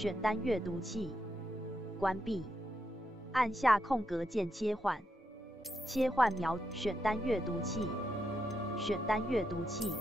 选单阅读器，关闭。按下空格键切换。切换选单阅读器，选单阅读器。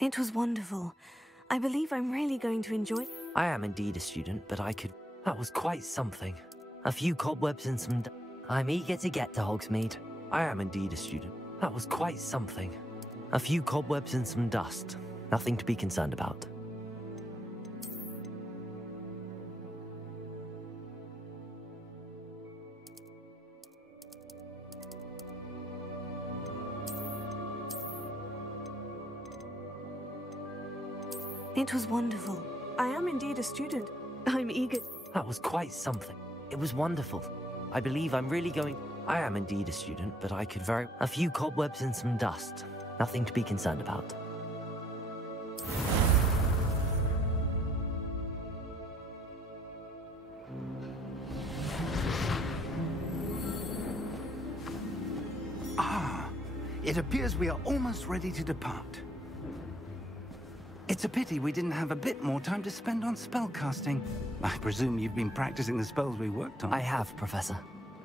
It was wonderful. I believe I'm really going to enjoy... I am indeed a student, but I could... That was quite something. A few cobwebs and some... I'm eager to get to Hogsmeade. I am indeed a student. That was quite something. A few cobwebs and some dust. Nothing to be concerned about. It was wonderful. I am indeed a student. I'm eager... That was quite something. It was wonderful. I believe I'm really going... I am indeed a student, but I could very... A few cobwebs and some dust. Nothing to be concerned about. Ah, it appears we are almost ready to depart. It's a pity we didn't have a bit more time to spend on spellcasting. I presume you've been practicing the spells we worked on. I have, Professor.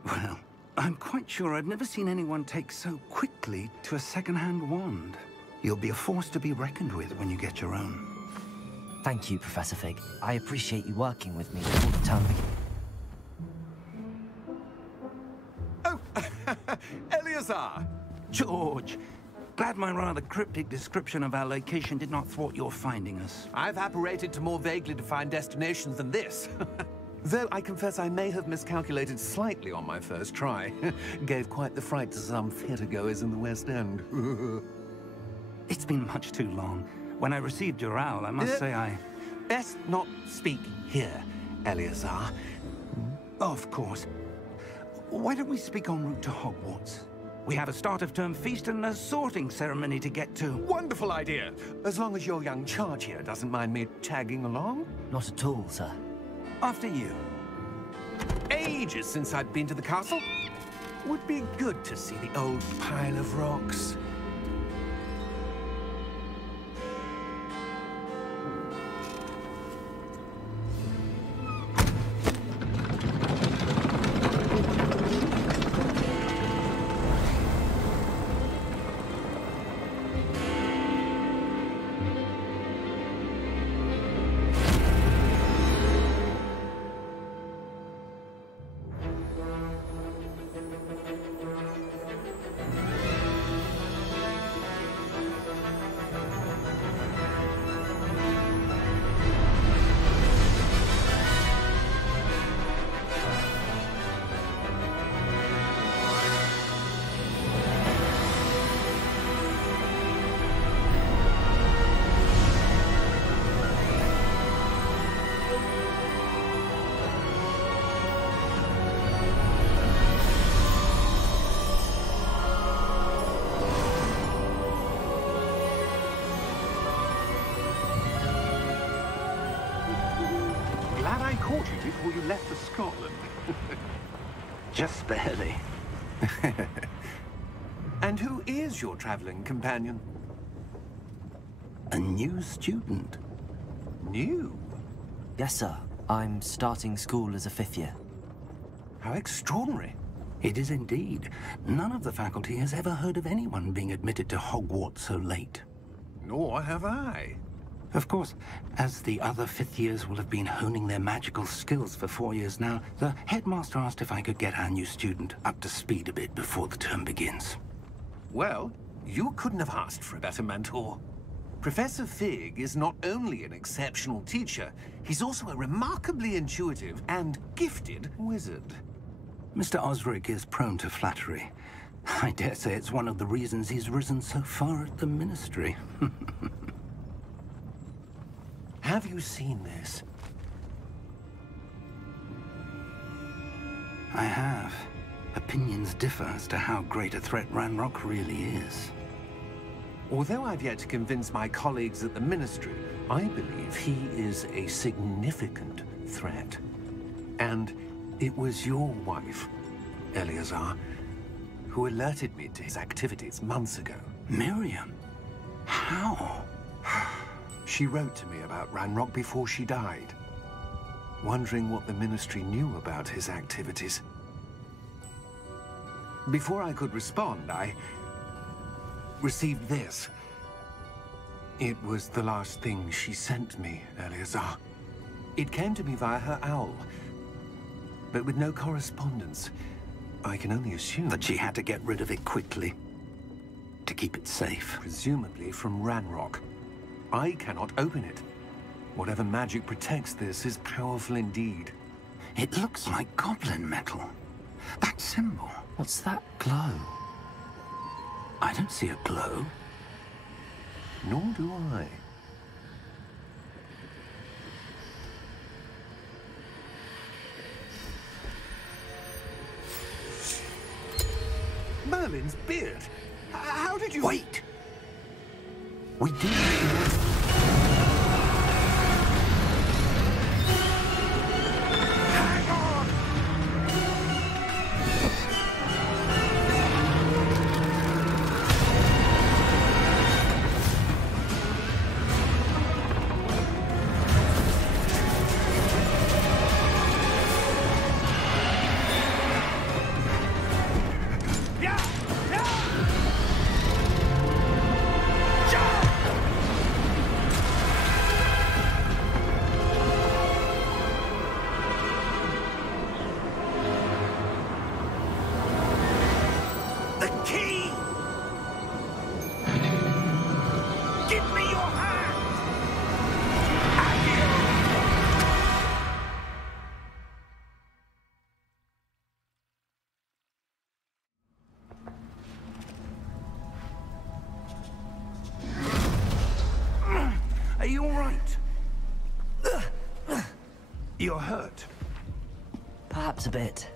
Well, I'm quite sure I've never seen anyone take so quickly to a second-hand wand. You'll be a force to be reckoned with when you get your own. Thank you, Professor Fig. I appreciate you working with me before the term begins. Oh, Eleazar! George! Glad my rather cryptic description of our location did not thwart your finding us. I've apparated to more vaguely defined destinations than this. Though I confess I may have miscalculated slightly on my first try. Gave quite the fright to some theatre-goers in the West End. It's been much too long. When I received your owl, I must say I... Best not speak here, Eleazar. Of course. Why don't we speak en route to Hogwarts? We have a start-of-term feast and a sorting ceremony to get to. Wonderful idea! As long as your young charge here doesn't mind me tagging along. Not at all, sir. After you. Ages since I've been to the castle. Would be good to see the old pile of rocks. Glad I caught you before you left for Scotland. Just barely. And who is your traveling companion? A new student. New? Yes, sir. I'm starting school as a 5th year. How extraordinary. It is indeed. None of the faculty has ever heard of anyone being admitted to Hogwarts so late. Nor have I. Of course, as the other 5th years will have been honing their magical skills for 4 years now, the headmaster asked if I could get our new student up to speed a bit before the term begins. Well, you couldn't have asked for a better mentor. Professor Fig is not only an exceptional teacher, he's also a remarkably intuitive and gifted wizard. Mr. Osric is prone to flattery. I dare say it's one of the reasons he's risen so far at the Ministry. Have you seen this? I have. Opinions differ as to how great a threat Ranrock really is. Although I've yet to convince my colleagues at the Ministry, I believe he is a significant threat. And it was your wife, Eleazar, who alerted me to his activities months ago. Miriam? How? She wrote to me about Ranrock before she died, wondering what the Ministry knew about his activities. Before I could respond, I received this. It was the last thing she sent me, Eleazar. It came to me via her owl, but with no correspondence. I can only assume that she had to get rid of it quickly, to keep it safe. Presumably from Ranrock. I cannot open it. Whatever magic protects this is powerful indeed. It looks like goblin metal. That symbol. What's that glow? I don't see a glow. Nor do I. Merlin's beard. How did you... Wait! We did... Hang on! Are you all right? You're hurt. Perhaps a bit.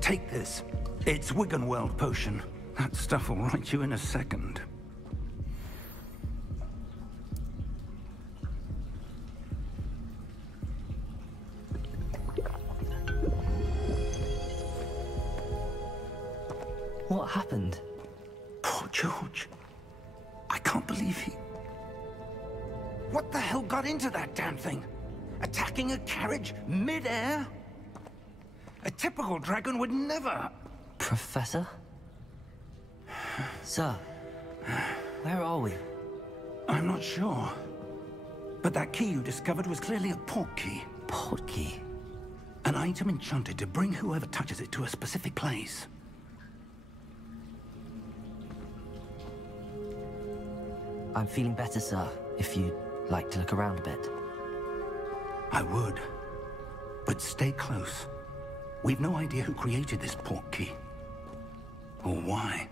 Take this. It's Wiggenweld potion. That stuff will right you in a second. What happened? Poor George. I can't believe he... What the hell got into that damn thing? Attacking a carriage mid-air? A typical dragon would never... Professor? Sir, where are we? I'm not sure. But that key you discovered was clearly a port key. Port key? An item enchanted to bring whoever touches it to a specific place. I'm feeling better, sir, if you'd like to look around a bit. I would. But stay close. We've no idea who created this port key. Or why.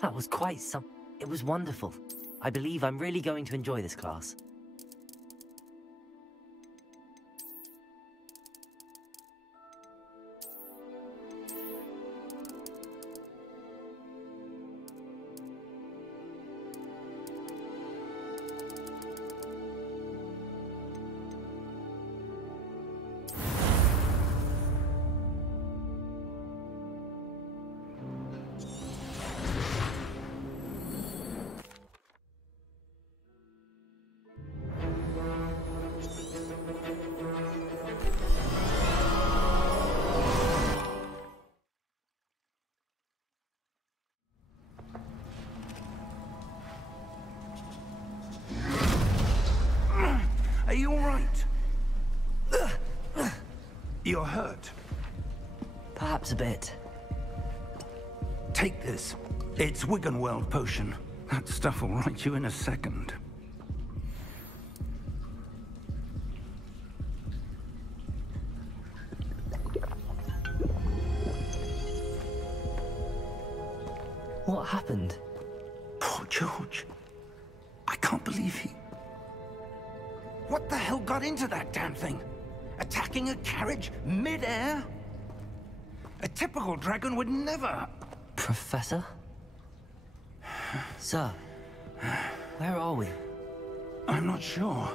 That was quite some... It was wonderful. I believe I'm really going to enjoy this class. Are you all right? You're hurt. Perhaps a bit. Take this. It's Wiggenweld potion. That stuff will right you in a second. What happened? Poor George. I can't believe he... What the hell got into that damn thing? Attacking a carriage mid-air? A typical dragon would never... Professor? Sir, where are we? I'm not sure.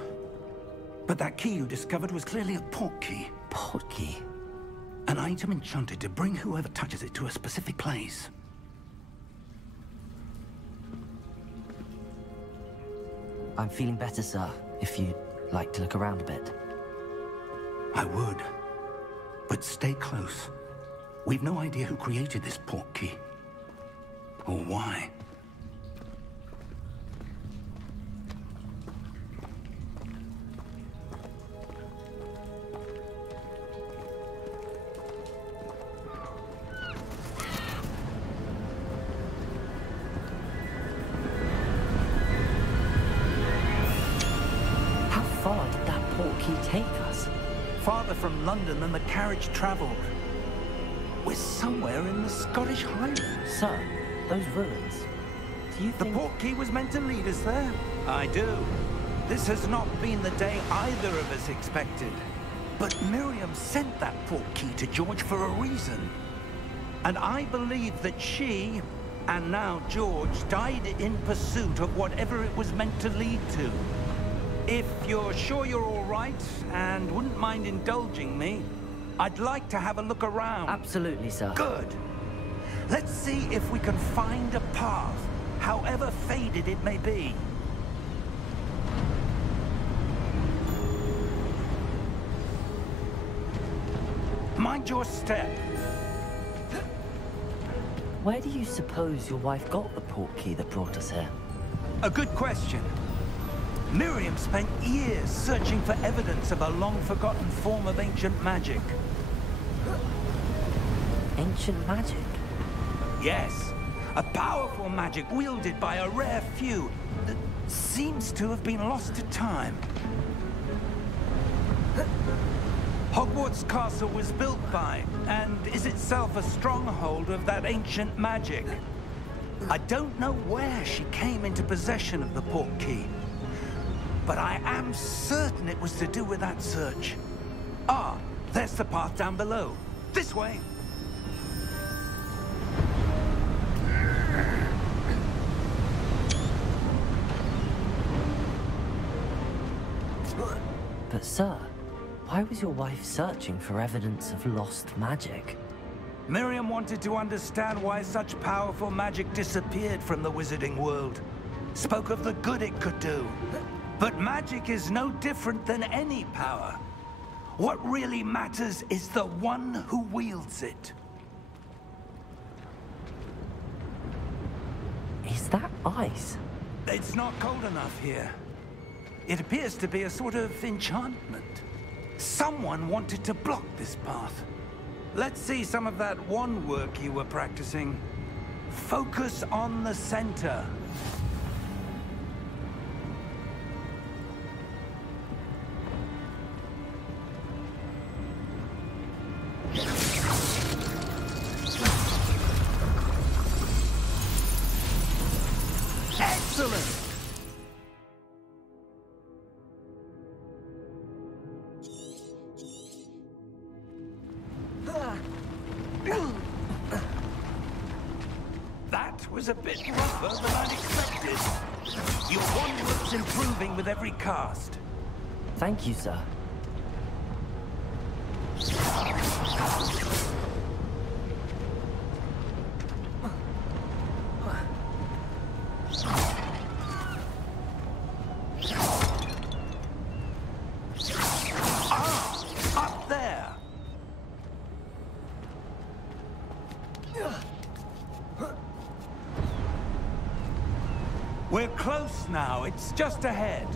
But that key you discovered was clearly a port key. Port key? An item enchanted to bring whoever touches it to a specific place. I'm feeling better, sir, if you'd like to look around a bit. I would. But stay close. We've no idea who created this port key. Or why. How far did that port key take us? Farther from London than the carriage traveled. We're somewhere in the Scottish Highlands. Sir, those ruins. Do you The think... port key was meant to lead us there? I do. This has not been the day either of us expected. But Miriam sent that port key to George for a reason. And I believe that she, and now George, died in pursuit of whatever it was meant to lead to. If you're sure you're all right, and wouldn't mind indulging me, I'd like to have a look around. Absolutely, sir. Good. Let's see if we can find a path, however faded it may be. Mind your step. Where do you suppose your wife got the port key that brought us here? A good question. Miriam spent years searching for evidence of a long-forgotten form of ancient magic. Ancient magic? Yes, a powerful magic wielded by a rare few that seems to have been lost to time. Hogwarts Castle was built by, and is itself a stronghold of that ancient magic. I don't know where she came into possession of the port key, but I am certain it was to do with that search. Ah, there's the path down below. This way. But sir, why was your wife searching for evidence of lost magic? Miriam wanted to understand why such powerful magic disappeared from the wizarding world. Spoke of the good it could do. But magic is no different than any power. What really matters is the one who wields it. Is that ice? It's not cold enough here. It appears to be a sort of enchantment. Someone wanted to block this path. Let's see some of that wand work you were practicing. Focus on the center. That was a bit rougher than I'd expected. Your wand looks improving with every cast. Thank you, sir. Up there! We're close now. It's just ahead.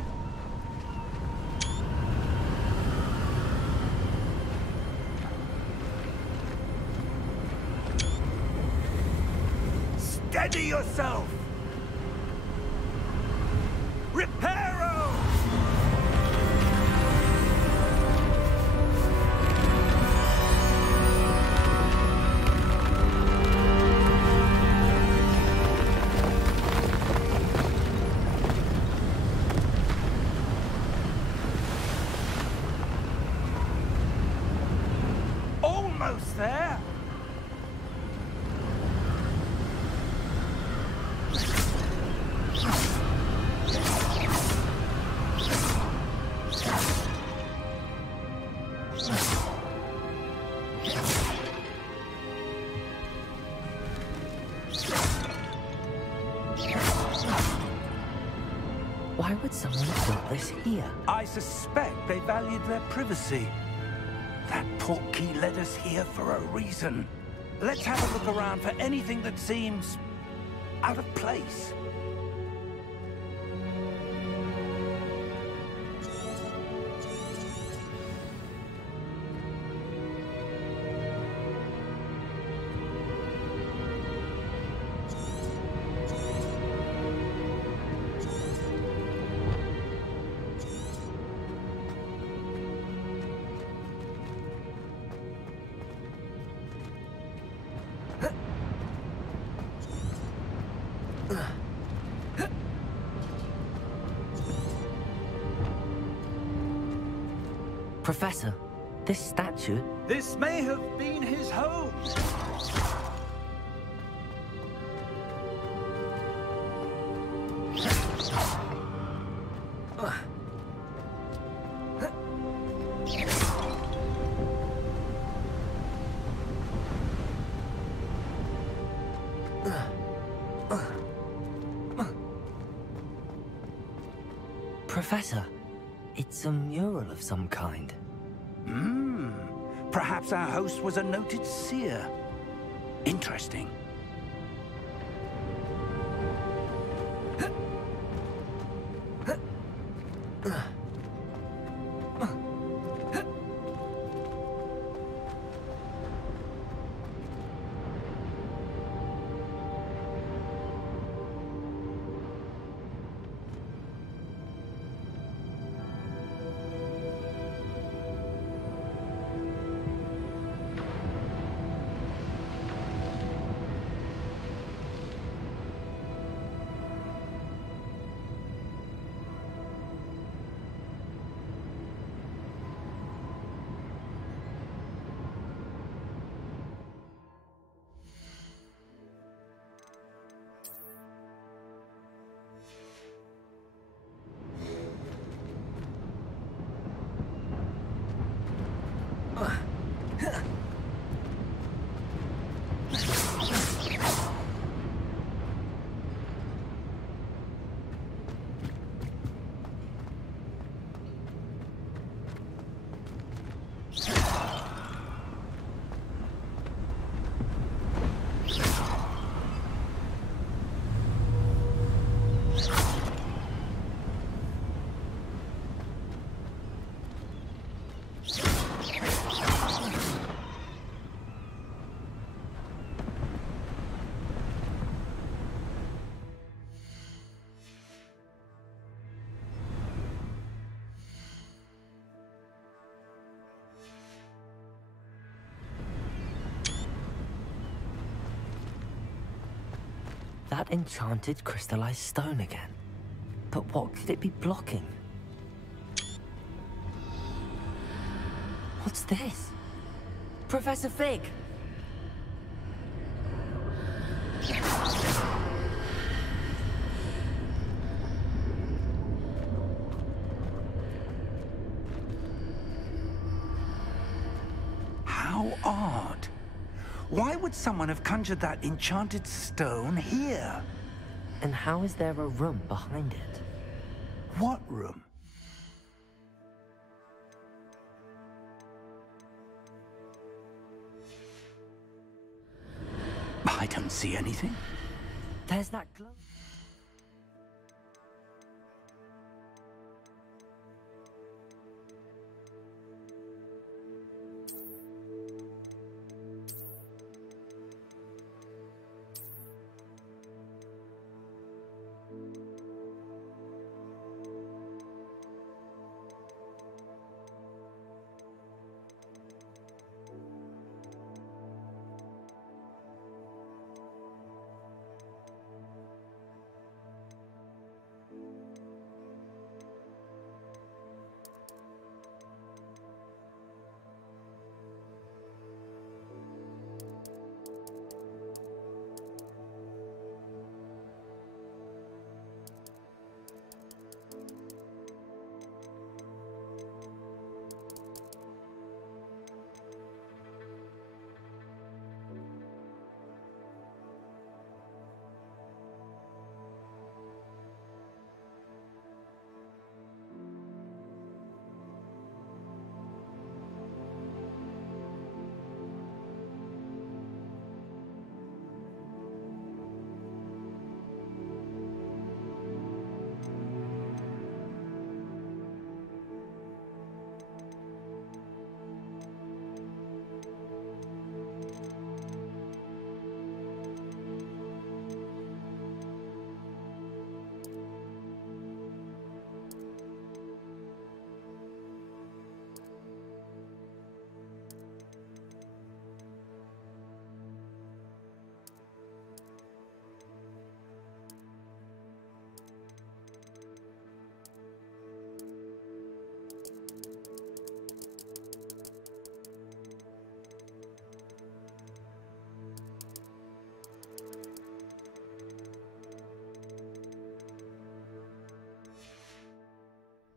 Steady yourself! Reparo! Almost there! Why would someone have built this here? I suspect they valued their privacy. That portkey led us here for a reason. Let's have a look around for anything that seems out of place. Professor, this statue... This may have been his home. Professor, it's a mural of some kind. Perhaps our host was a noted seer. Interesting. That enchanted crystallized stone again. But what could it be blocking? What's this? Professor Fig! How odd. Why would someone have conjured that enchanted stone here? And how is there a room behind it? What room? I don't see anything. There's that glow.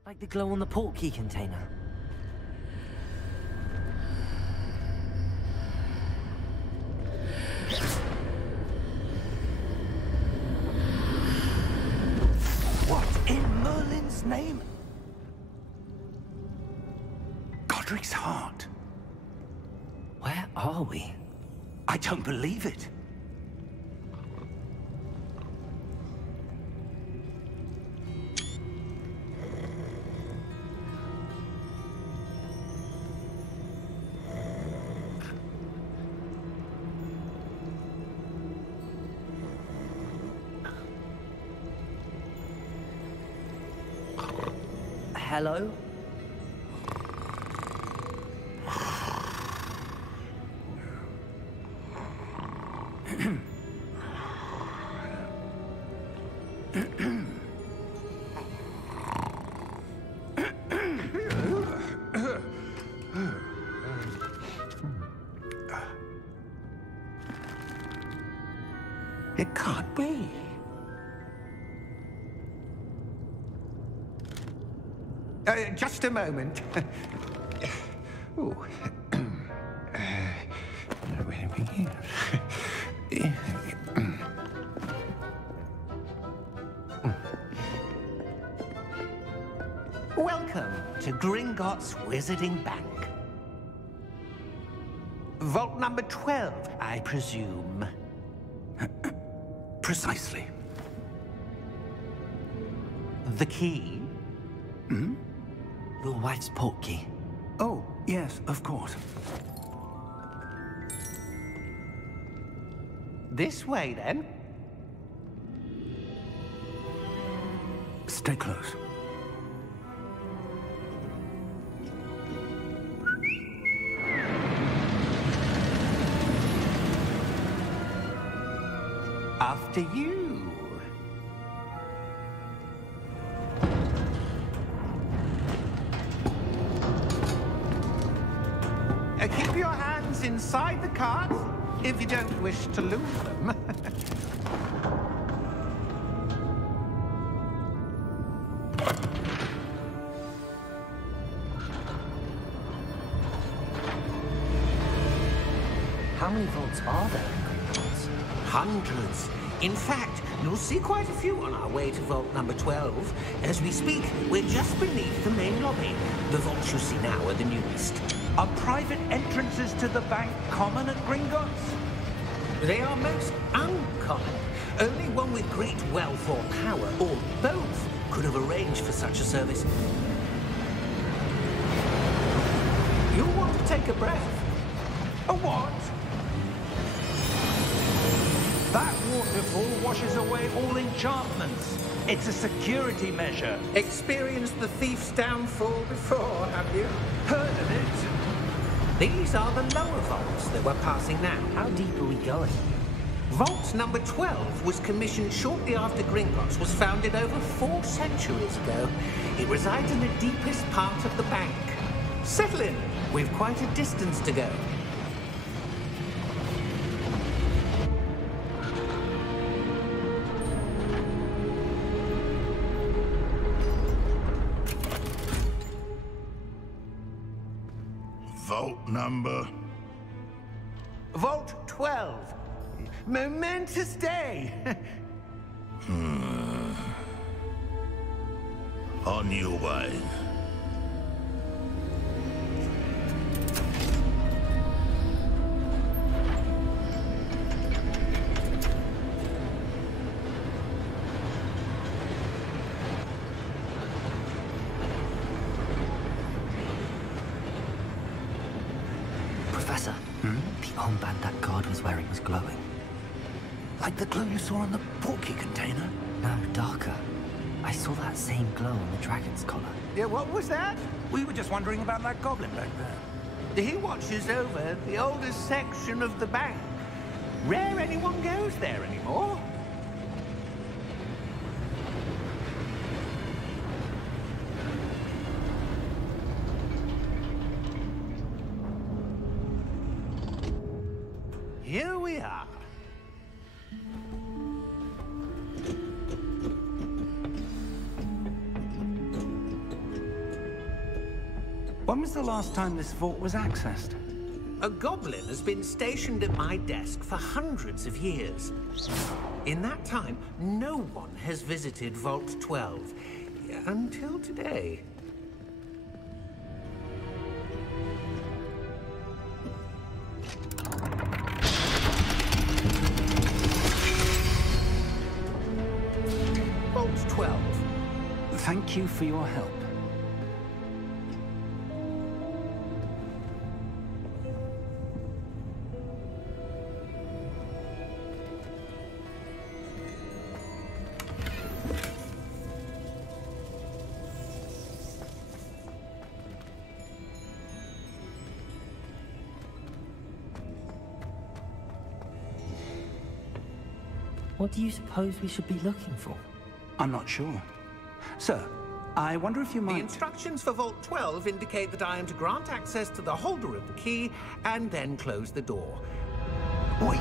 Like the glow on the portkey container. What in Merlin's name? Godric's heart. Where are we? I don't believe it. Hello? It can't be. Just a moment. Ooh. Where do we begin? Welcome to Gringotts Wizarding Bank. Vault number 12, I presume. Precisely. The key? Hmm? Your wife's portkey. Oh, yes, of course. This way, then. Stay close. After you. Keep your hands inside the cart. if you don't wish to lose them. How many vaults are there in Gringotts? Hundreds. In fact, you'll see quite a few on our way to vault number 12. As we speak, we're just beneath the main lobby. The vaults you see now are the newest. Are private entrances to the bank common at Gringotts? They are most uncommon. Only one with great wealth or power, or both, could have arranged for such a service. You'll want to take a breath. A what? That waterfall washes away all enchantments. It's a security measure. Experienced the thief's downfall before, have you? Heard of it? These are the lower vaults that we're passing now. How deep are we going? Vault number 12 was commissioned shortly after Gringotts was founded over 4 centuries ago. It resides in the deepest part of the bank. Settle in. We've quite a distance to go. Vault number? Vault 12. Momentous day. On your way. Professor, the armband that guard was wearing was glowing. Like the glow you saw on the porky container? No, darker. I saw that same glow on the dragon's collar. Yeah, what was that? We were just wondering about that goblin back there. He watches over the oldest section of the bank. Rare anyone goes there anymore. Here we are. When was the last time this vault was accessed? A goblin has been stationed at my desk for hundreds of years. In that time, no one has visited Vault 12. Until today. Vault 12. Thank you for your help. What do you suppose we should be looking for? I'm not sure. Sir, I wonder if you The might... instructions for Vault 12 indicate that I am to grant access to the holder of the key and then close the door. Wait.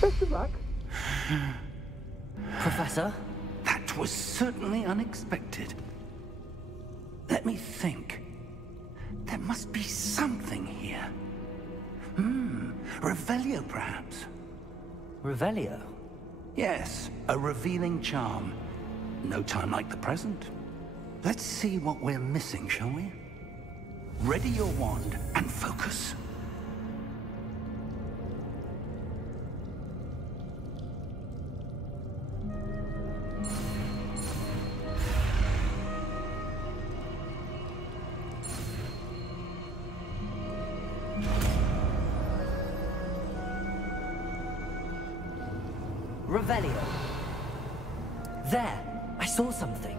Best of luck. Professor? That was certainly unexpected. Let me think. There must be something here. Revelio, perhaps? Revelio? Yes, a revealing charm. No time like the present. Let's see what we're missing, shall we? Ready your wand and focus. Revelio. There! I saw something.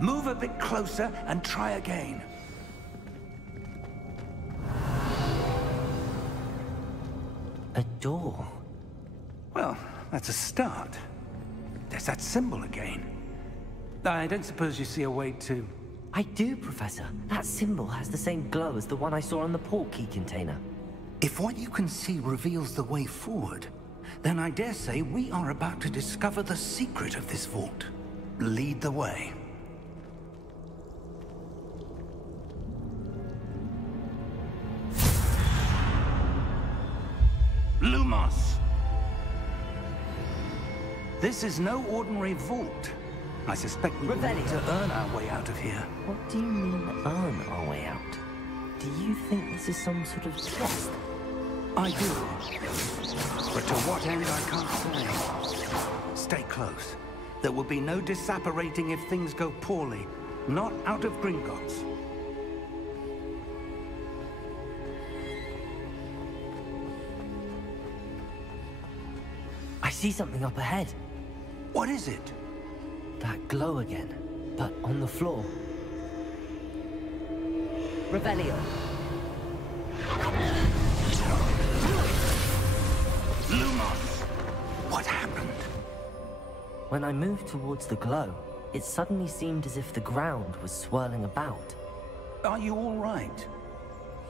Move a bit closer and try again. A door. Well, that's a start. There's that symbol again. I don't suppose you see a way to I do, Professor. That symbol has the same glow as the one I saw on the port key container. If what you can see reveals the way forward, then I dare say we are about to discover the secret of this vault. Lead the way. Lumos! This is no ordinary vault. I suspect we will need to earn our way out of here. What do you mean, earn our way out? Do you think this is some sort of test? I do. But to what end, I can't say. Stay close. There will be no disapparating if things go poorly. Not out of Gringotts. I see something up ahead. What is it? That glow again, but on the floor. Revelio. Lumos! What happened? When I moved towards the glow, it suddenly seemed as if the ground was swirling about. Are you all right?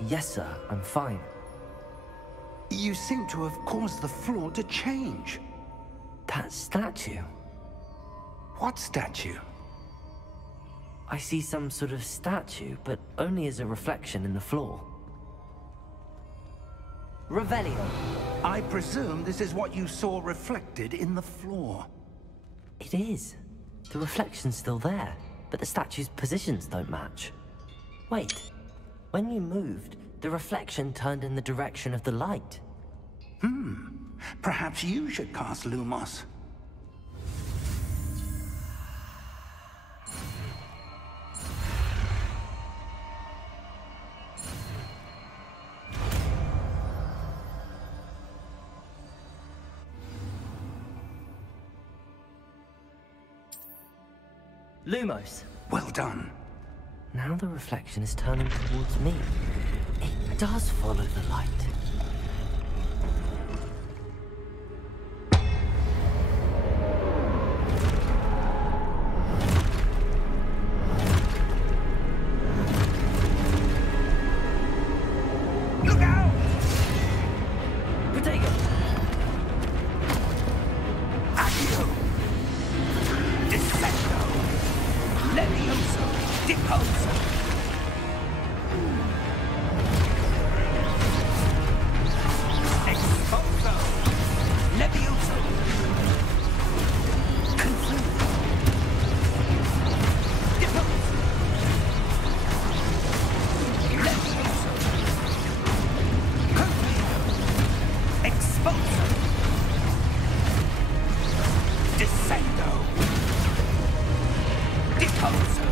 Yes, sir, I'm fine. You seem to have caused the floor to change. That statue? What statue? I see some sort of statue, but only as a reflection in the floor. Revelio. I presume this is what you saw reflected in the floor. It is. The reflection's still there, but the statue's positions don't match. Wait. When you moved, the reflection turned in the direction of the light. Perhaps you should cast Lumos. Lumos. Well done. Now the reflection is turning towards me. It does follow the light. Look out! Protego! Accio! Descendo! Levioso! Deposo! Exposo! Levioso! Confuso! Deposo! Levioso! Confuso! Exposo! Descendo! Deposo!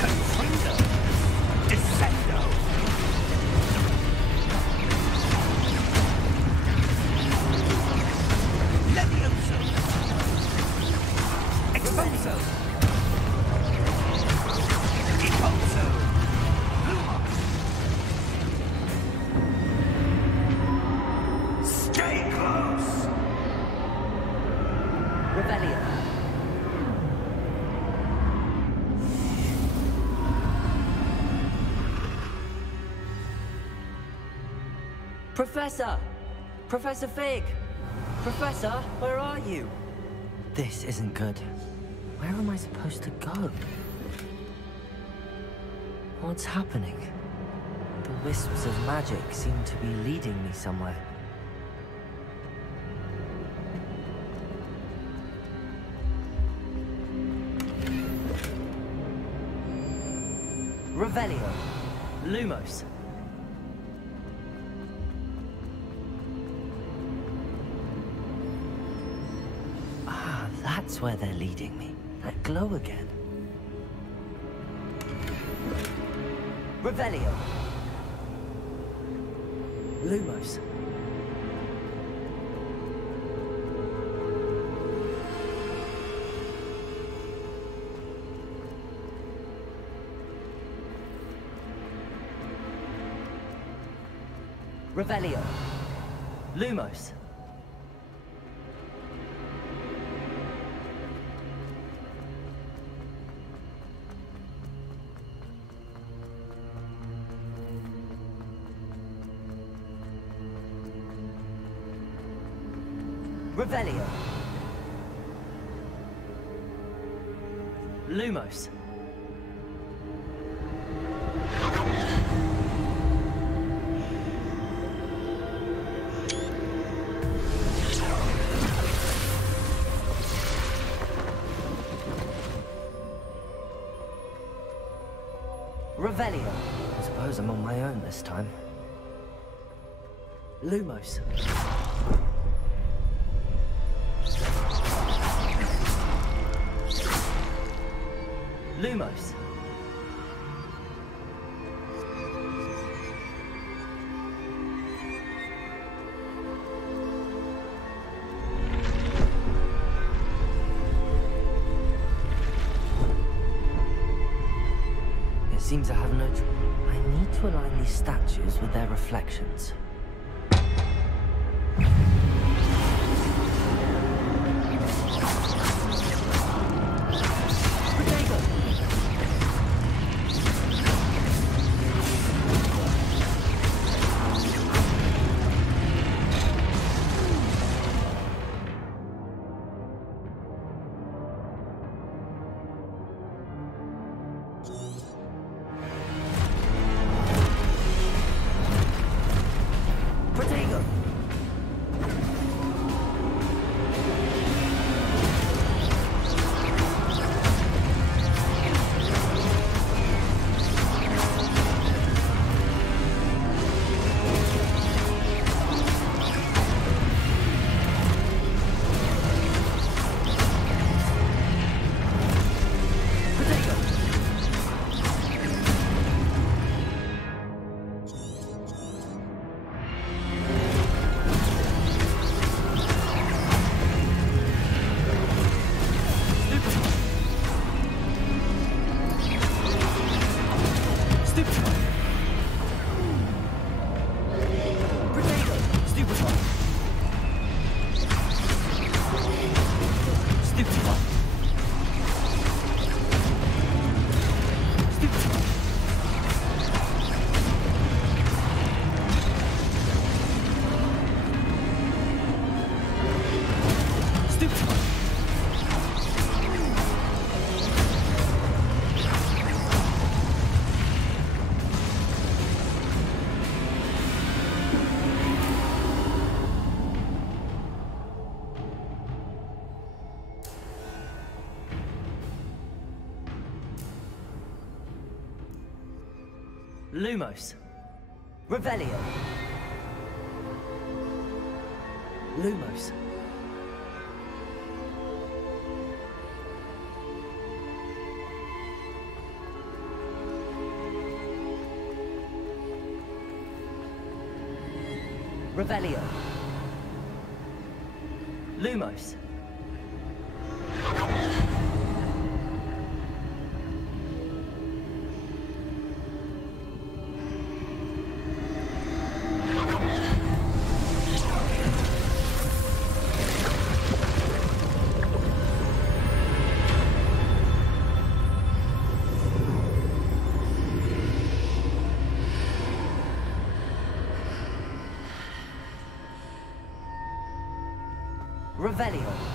Confuso! Descendo! Levioso! Exposo! Deposo! Lumos! Stay close! Revelio. Professor! Professor Fig! Professor, where are you? This isn't good. Where am I supposed to go? What's happening? The wisps of magic seem to be leading me somewhere. Revelio. Lumos. Ah, that's where they're leading me. That glow again. Revelio. Lumos. Revelio. Lumos. Revelio. Lumos. Revelio. I suppose I'm on my own this time. Lumos. Lumos. It seems I have no choice. I need to align these statues with their reflections. Lumos. Revelio. Lumos. Revelio. Lumos. Revelio.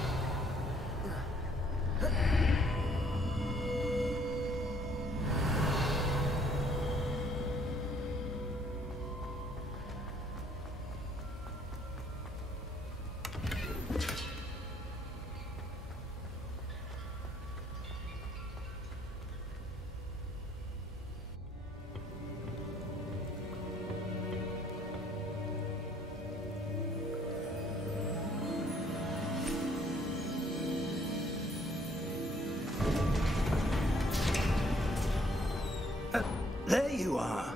There you are.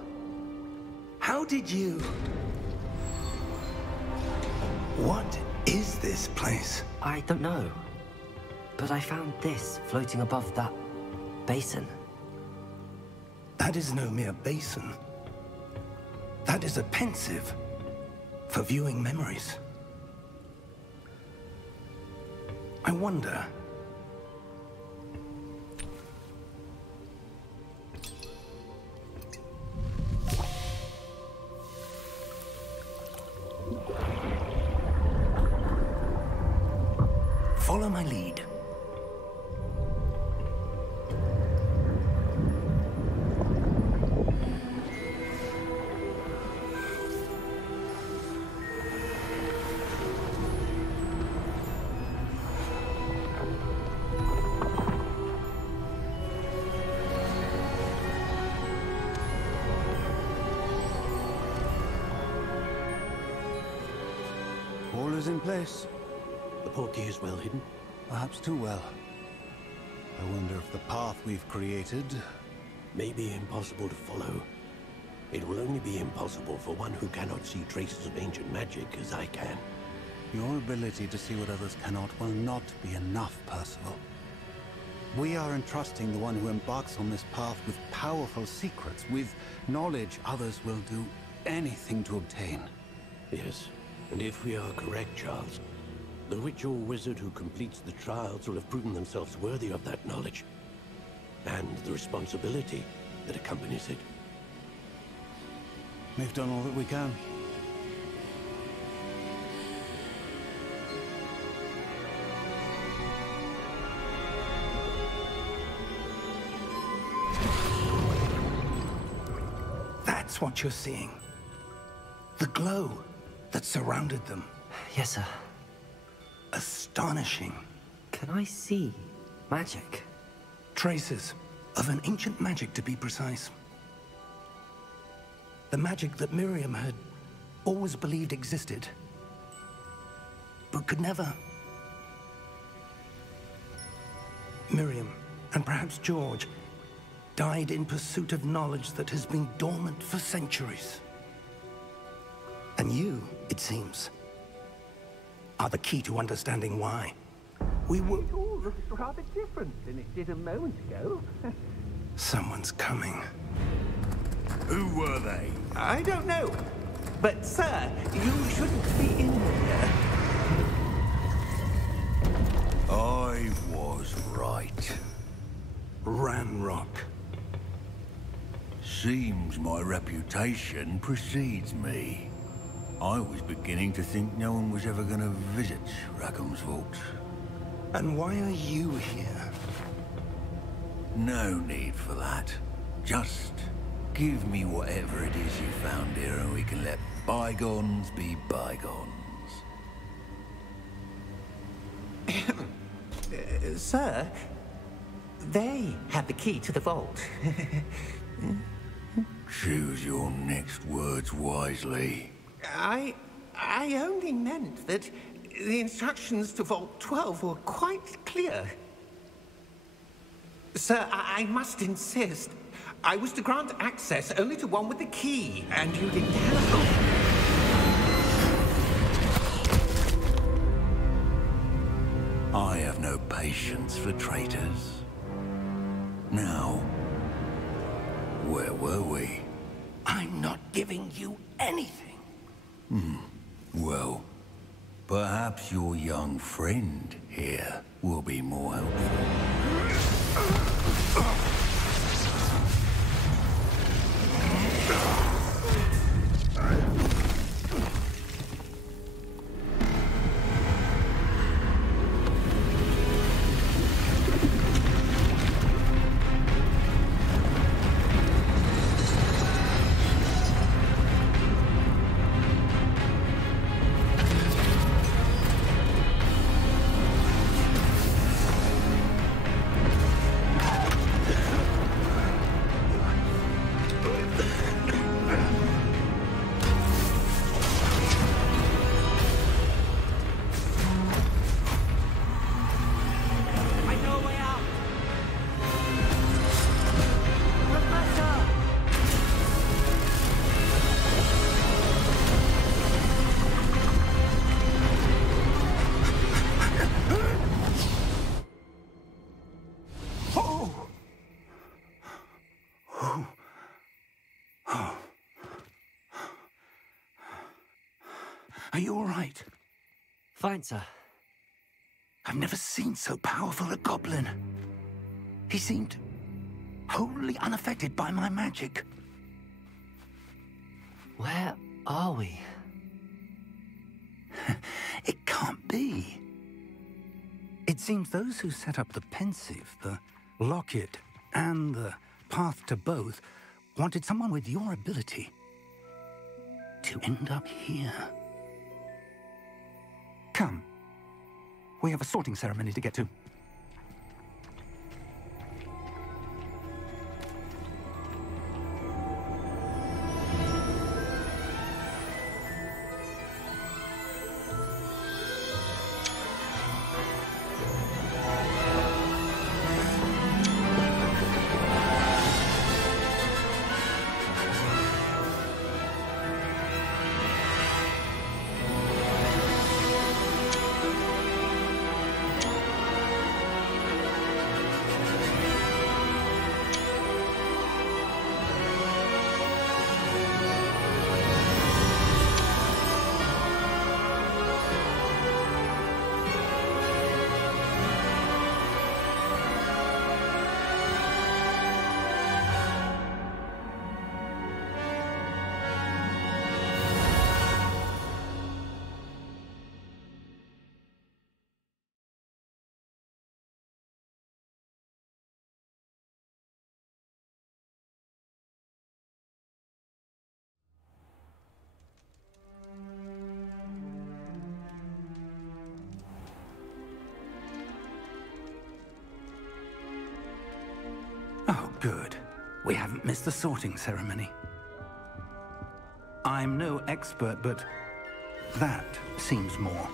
How did you... What is this place? I don't know. But I found this floating above that basin. That is no mere basin. That is a pensive for viewing memories. I wonder... Follow my lead. All is in place. The portkey is well hidden. Perhaps too well. I wonder if the path we've created... May be impossible to follow. It will only be impossible for one who cannot see traces of ancient magic as I can. Your ability to see what others cannot will not be enough, Percival. We are entrusting the one who embarks on this path with powerful secrets, with knowledge others will do anything to obtain. Yes, and if we are correct, Charles, the witch or wizard who completes the trials will have proven themselves worthy of that knowledge, and the responsibility that accompanies it. We've done all that we can. That's what you're seeing. The glow that surrounded them. Yes, sir. Astonishing. Can I see magic? Traces of an ancient magic, to be precise. The magic that Miriam had always believed existed, but could never. Miriam, and perhaps George, died in pursuit of knowledge that has been dormant for centuries. And you, it seems, are the key to understanding why. We were... It all looks rather different than it did a moment ago. Someone's coming. Who were they? I don't know. But, sir, you shouldn't be in here. I was right. Ranrock. Seems my reputation precedes me. I was beginning to think no one was ever going to visit Rackham's vault. And why are you here? No need for that. Just give me whatever it is you found here and we can let bygones be bygones. Sir, they have the key to the vault. Choose your next words wisely. I only meant that the instructions to Vault 12 were quite clear. Sir, I must insist. I was to grant access only to one with the key, and you didn't have... I have no patience for traitors. Now, where were we? I'm not giving you anything. Well, perhaps your young friend here will be more helpful. Are you all right? Fine, sir. I've never seen so powerful a goblin. He seemed wholly unaffected by my magic. Where are we? It can't be. It seems those who set up the pensive, the locket, and the path to both wanted someone with your ability to end up here. Come. We have a sorting ceremony to get to. Oh, good. We haven't missed the sorting ceremony. I'm no expert, but that seems more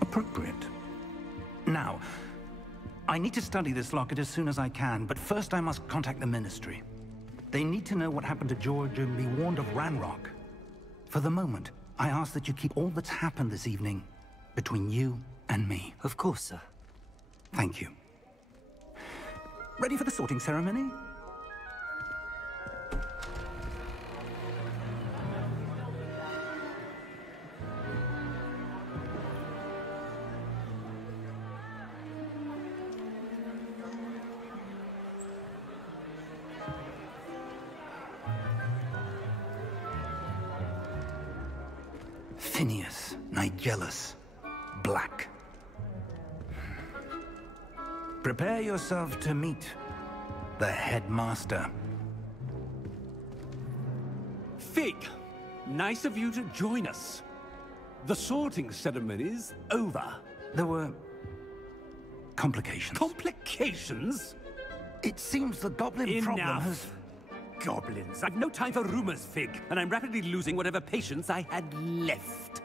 appropriate. Now, I need to study this locket as soon as I can, but first I must contact the Ministry. They need to know what happened to George and be warned of Ranrock. For the moment, I ask that you keep all that's happened this evening between you and me. Of course, sir. Thank you. Ready for the sorting ceremony? Phineas Nigellus Black. Prepare yourself to meet the headmaster. Fig, nice of you to join us. The sorting ceremony's over. There were complications. Complications? It seems the goblin problem has... Goblins. I've no time for rumors, Fig, and I'm rapidly losing whatever patience I had left.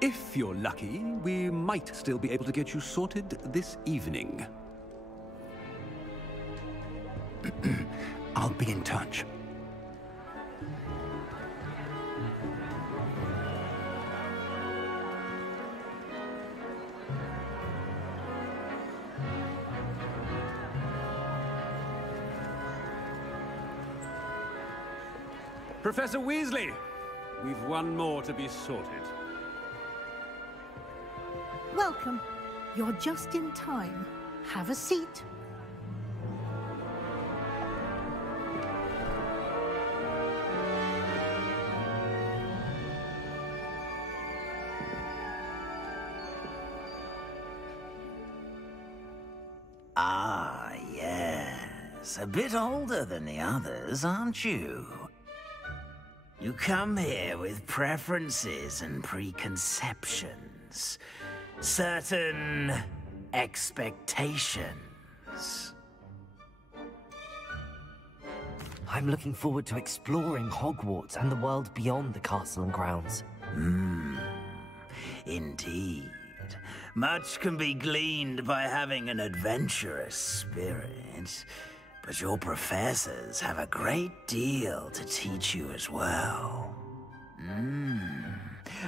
If you're lucky, we might still be able to get you sorted this evening. I'll be in touch. Professor Weasley, we've one more to be sorted. Welcome. You're just in time. Have a seat. Ah, yes. A bit older than the others, aren't you? You come here with preferences and preconceptions. Certain expectations. I'm looking forward to exploring Hogwarts and the world beyond the castle and grounds. Indeed. Much can be gleaned by having an adventurous spirit, but your professors have a great deal to teach you as well.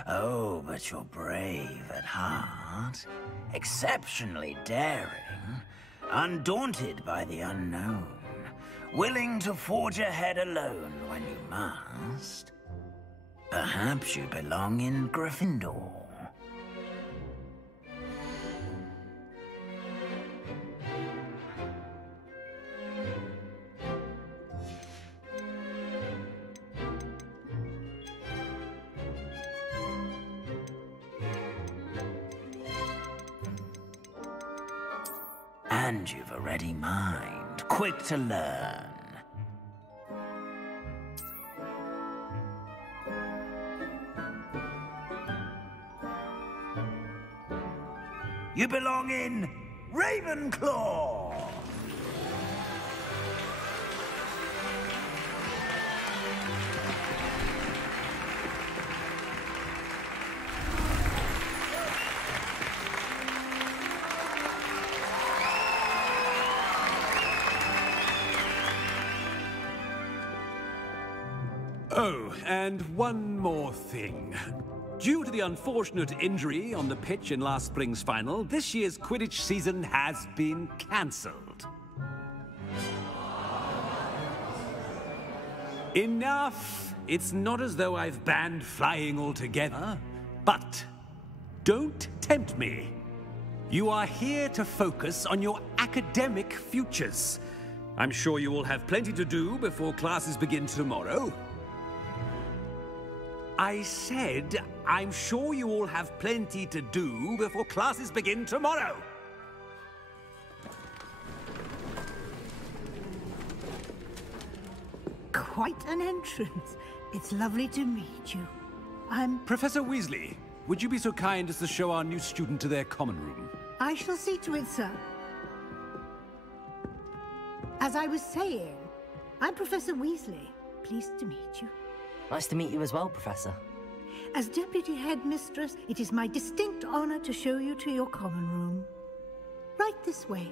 Oh, but you're brave at heart, exceptionally daring, undaunted by the unknown, willing to forge ahead alone when you must. Perhaps you belong in Gryffindor. And you've a ready mind, quick to learn. You belong in Ravenclaw! Oh, and one more thing. Due to the unfortunate injury on the pitch in last spring's final, this year's Quidditch season has been cancelled. Enough! It's not as though I've banned flying altogether, but don't tempt me. You are here to focus on your academic futures. I'm sure you will have plenty to do before classes begin tomorrow. I said, I'm sure you all have plenty to do before classes begin tomorrow. Quite an entrance. It's lovely to meet you. Professor Weasley, would you be so kind as to show our new student to their common room? I shall see to it, sir. As I was saying, I'm Professor Weasley. Pleased to meet you. Nice to meet you as well, Professor. As Deputy Headmistress, it is my distinct honor to show you to your common room. Right this way.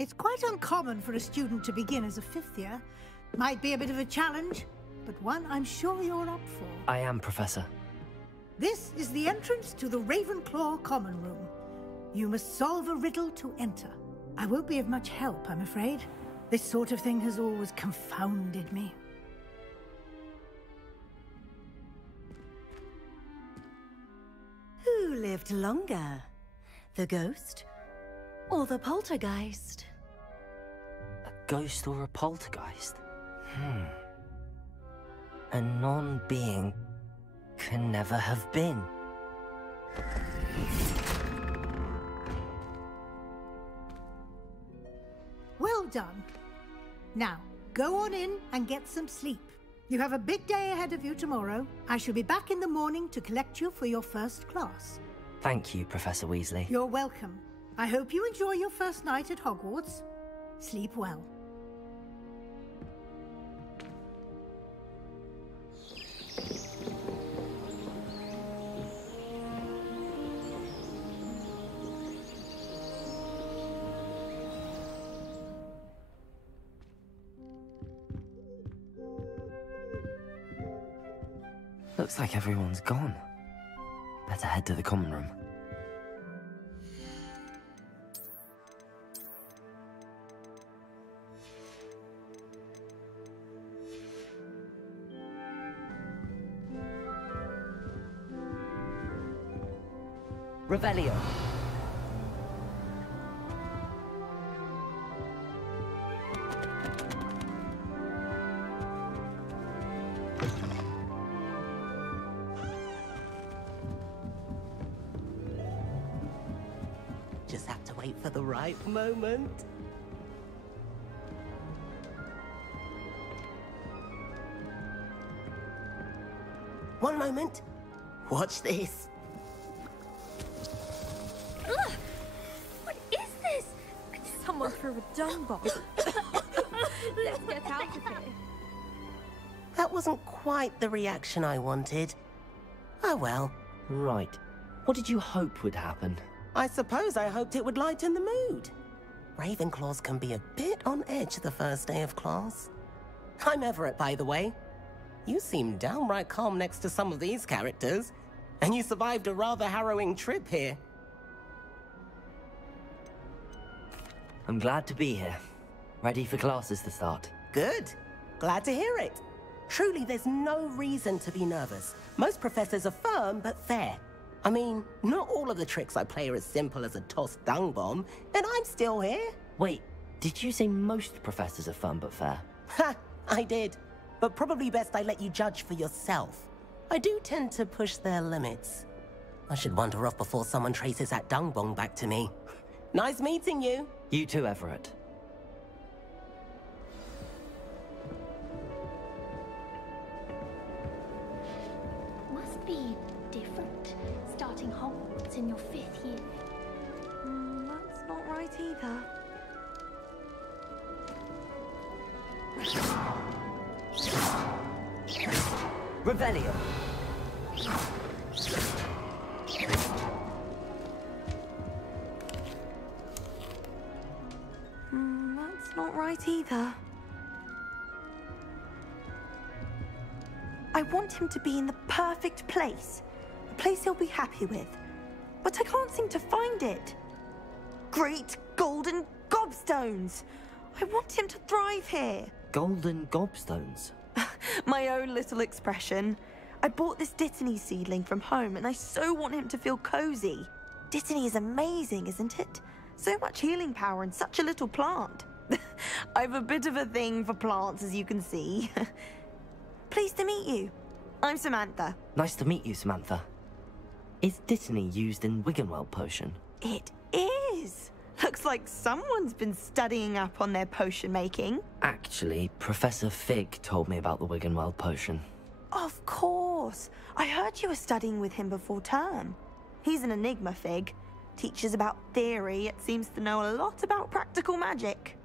It's quite uncommon for a student to begin as a fifth year. Might be a bit of a challenge, but one I'm sure you're up for. I am, Professor. This is the entrance to the Ravenclaw common room. You must solve a riddle to enter. I won't be of much help, I'm afraid. This sort of thing has always confounded me. Who lived longer? The ghost or the poltergeist? A ghost or a poltergeist? A non-being can never have been. Well done. Now, go on in and get some sleep. You have a big day ahead of you tomorrow. I shall be back in the morning to collect you for your first class. Thank you, Professor Weasley. You're welcome. I hope you enjoy your first night at Hogwarts. Sleep well. Looks like everyone's gone. Better head to the common room. Revelio. Just have to wait for the right moment. One moment. Watch this. Ugh! What is this? Someone threw a dung bomb. Let's get out of here. That wasn't quite the reaction I wanted. Oh well. Right. What did you hope would happen? I suppose I hoped it would lighten the mood. Ravenclaws can be a bit on edge the first day of class. I'm Everett, by the way. You seem downright calm next to some of these characters, and you survived a rather harrowing trip here. I'm glad to be here. Ready for classes to start. Good. Glad to hear it. Truly, there's no reason to be nervous. Most professors are firm but fair. I mean, not all of the tricks I play are as simple as a tossed dung bomb, and I'm still here. Wait, did you say most professors are fun but fair? Ha! I did. But probably best I let you judge for yourself. I do tend to push their limits. I should wander off before someone traces that dung bong back to me. Nice meeting you. You too, Everett. Must be different, starting Hogwarts in your 5th year. That's not right either. Revelio. That's not right either. I want him to be in the perfect place. A place he'll be happy with. But I can't seem to find it. Great golden gobstones! I want him to thrive here. Golden gobstones? My own little expression. I bought this Dittany seedling from home and I so want him to feel cozy. Dittany is amazing, isn't it? So much healing power in such a little plant. I've a bit of a thing for plants, as you can see. Pleased to meet you. I'm Samantha. Nice to meet you, Samantha. Is Dittany used in Wiggenweld potion? It is. Looks like someone's been studying up on their potion making. Actually, Professor Fig told me about the Wiggenweld potion. Of course. I heard you were studying with him before term. He's an enigma, Fig. Teaches about theory, yet seems to know a lot about practical magic.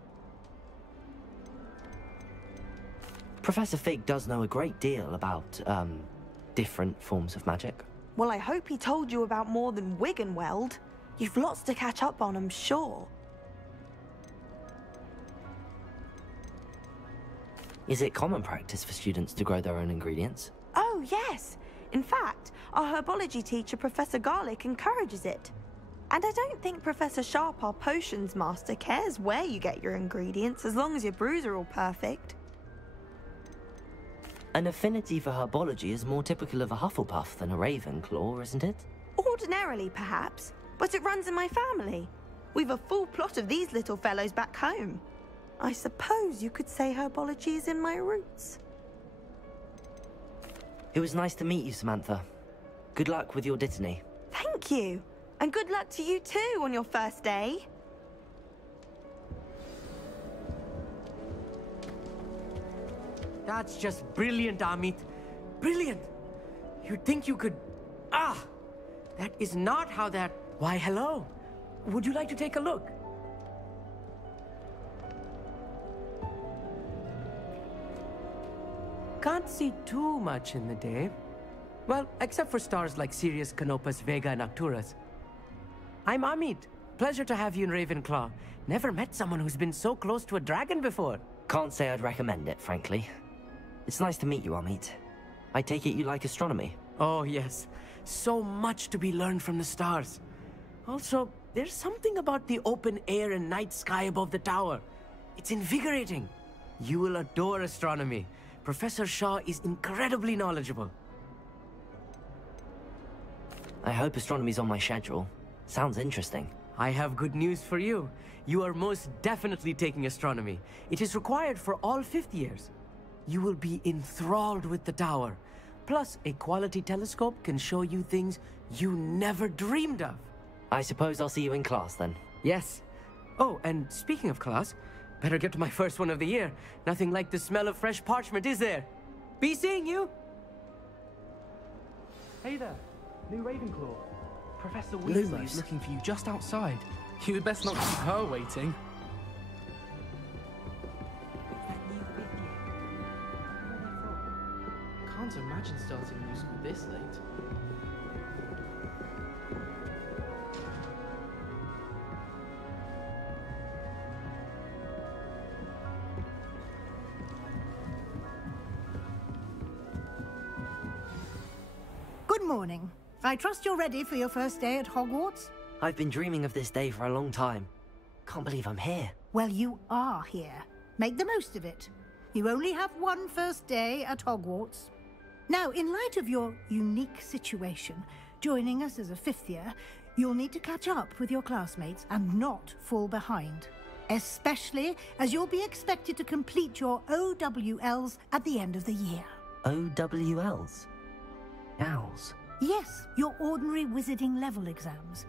Professor Fig does know a great deal about, different forms of magic. Well, I hope he told you about more than Wiggenweld. You've lots to catch up on, I'm sure. Is it common practice for students to grow their own ingredients? Oh, yes. In fact, our herbology teacher, Professor Garlick, encourages it. And I don't think Professor Sharp, our potions master, cares where you get your ingredients, as long as your brews are all perfect. An affinity for herbology is more typical of a Hufflepuff than a Ravenclaw, isn't it? Ordinarily, perhaps, but it runs in my family. We've a full plot of these little fellows back home. I suppose you could say herbology is in my roots. It was nice to meet you, Samantha. Good luck with your Dittany. Thank you. And good luck to you too on your first day. That's just brilliant, Amit. Brilliant! You'd think you could... Ah! That is not how that... Why, hello. Would you like to take a look? Can't see too much in the day. Well, except for stars like Sirius, Canopus, Vega, and Arcturus. I'm Amit. Pleasure to have you in Ravenclaw. Never met someone who's been so close to a dragon before. Can't say I'd recommend it, frankly. It's nice to meet you, Amit. I take it you like astronomy? Oh, yes. So much to be learned from the stars. Also, there's something about the open air and night sky above the tower. It's invigorating. You will adore astronomy. Professor Shaw is incredibly knowledgeable. I hope astronomy's on my schedule. Sounds interesting. I have good news for you. You are most definitely taking astronomy. It is required for all 5th years. You will be enthralled with the tower. Plus, a quality telescope can show you things you never dreamed of. I suppose I'll see you in class then. Yes. Oh, and speaking of class, better get to my first one of the year. Nothing like the smell of fresh parchment, is there? Be seeing you! Hey there, new Ravenclaw. Professor Weasley is looking for you just outside. You had best not keep her waiting. Can't imagine starting new school this late. Good morning. I trust you're ready for your first day at Hogwarts? I've been dreaming of this day for a long time. Can't believe I'm here. Well, you are here. Make the most of it. You only have one first day at Hogwarts. Now, in light of your unique situation, joining us as a 5th year, you'll need to catch up with your classmates and not fall behind. Especially as you'll be expected to complete your OWLs at the end of the year. OWLs? Owls? Yes, your ordinary wizarding level exams.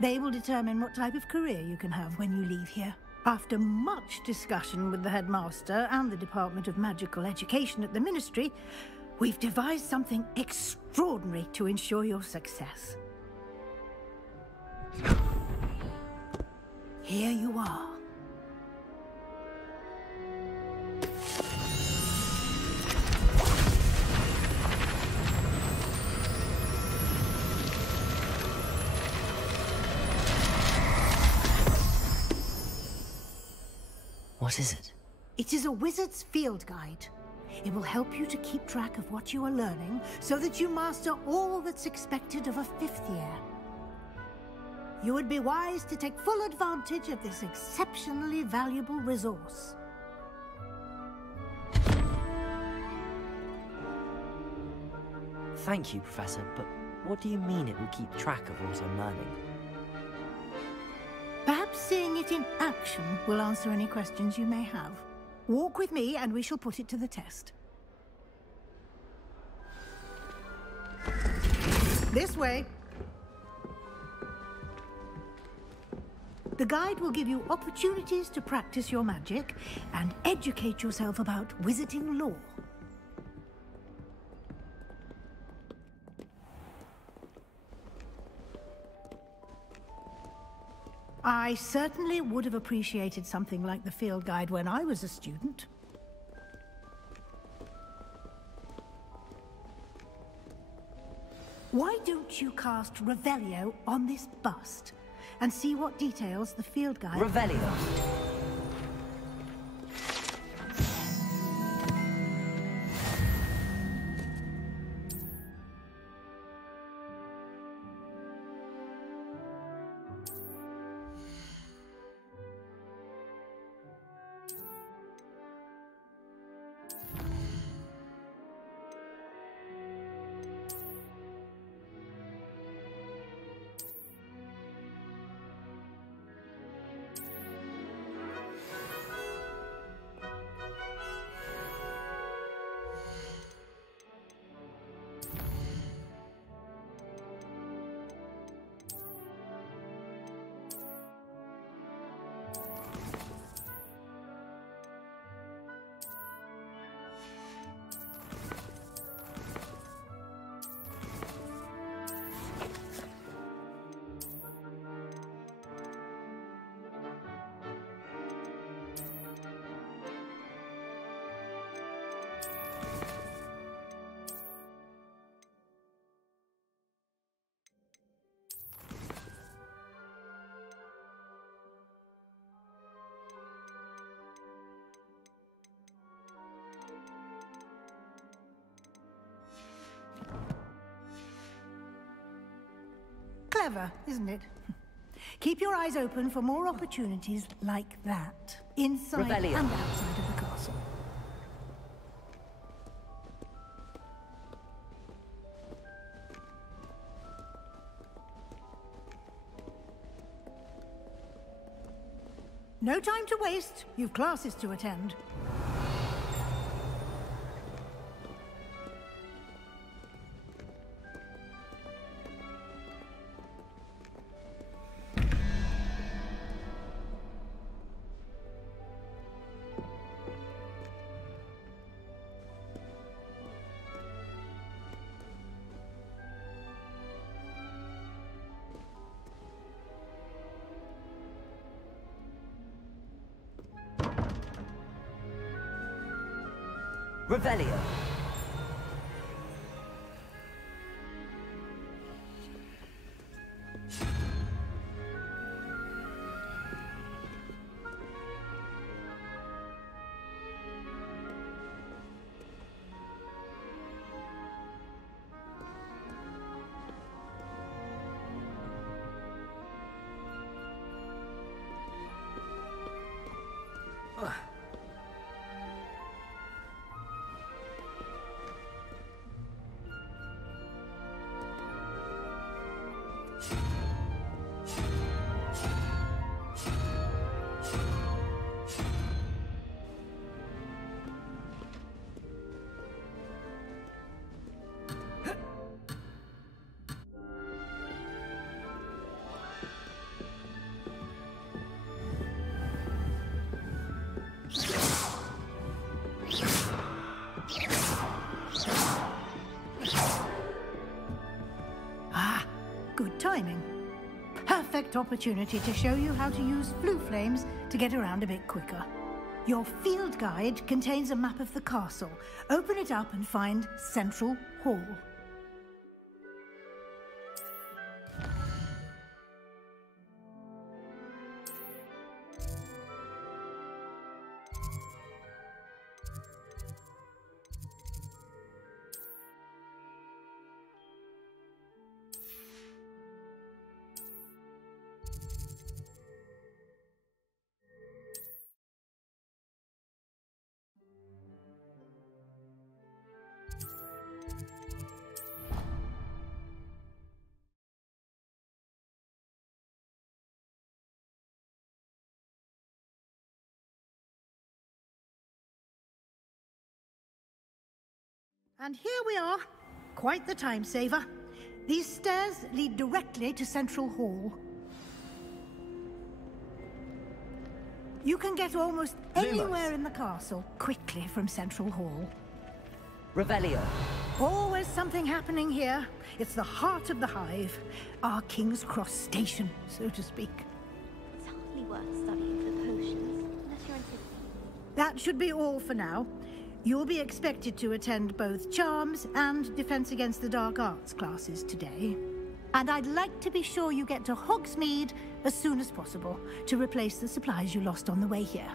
They will determine what type of career you can have when you leave here. After much discussion with the headmaster and the Department of Magical Education at the Ministry, we've devised something extraordinary to ensure your success. Here you are. What is it? It is a wizard's field guide. It will help you to keep track of what you are learning so that you master all that's expected of a 5th year. You would be wise to take full advantage of this exceptionally valuable resource. Thank you, Professor, but what do you mean it will keep track of what I'm learning? Perhaps seeing it in action will answer any questions you may have. Walk with me and we shall put it to the test. This way. The guide will give you opportunities to practice your magic and educate yourself about wizarding lore. I certainly would have appreciated something like the field guide when I was a student. Why don't you cast Revelio on this bust and see what details the field guide... Revelio. Clever, isn't it? Keep your eyes open for more opportunities like that, inside Revelio. and outside of the castle. No time to waste. You've classes to attend. Revelio. Good timing. Perfect opportunity to show you how to use flue flames to get around a bit quicker. Your field guide contains a map of the castle. Open it up and find Central Hall. And here we are. Quite the time saver. These stairs lead directly to Central Hall. You can get almost anywhere in the castle quickly from Central Hall. Revelio. Always something happening here. It's the heart of the hive. Our King's Cross station, so to speak. It's hardly worth studying for potions, unless you're into... That should be all for now. You'll be expected to attend both Charms and Defense Against the Dark Arts classes today. And I'd like to be sure you get to Hogsmeade as soon as possible to replace the supplies you lost on the way here.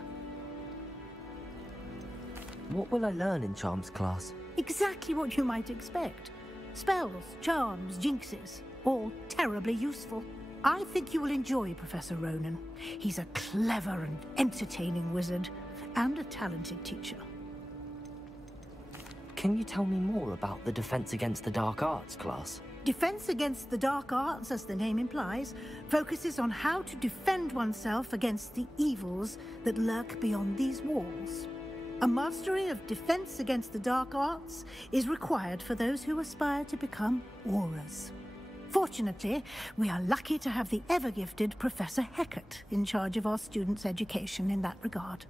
What will I learn in Charms class? Exactly what you might expect. Spells, charms, jinxes, all terribly useful. I think you will enjoy Professor Ronan. He's a clever and entertaining wizard, and a talented teacher. Can you tell me more about the Defense Against the Dark Arts class? Defense Against the Dark Arts, as the name implies, focuses on how to defend oneself against the evils that lurk beyond these walls. A mastery of Defense Against the Dark Arts is required for those who aspire to become Aurors. Fortunately, we are lucky to have the ever-gifted Professor Hecat in charge of our students' education in that regard.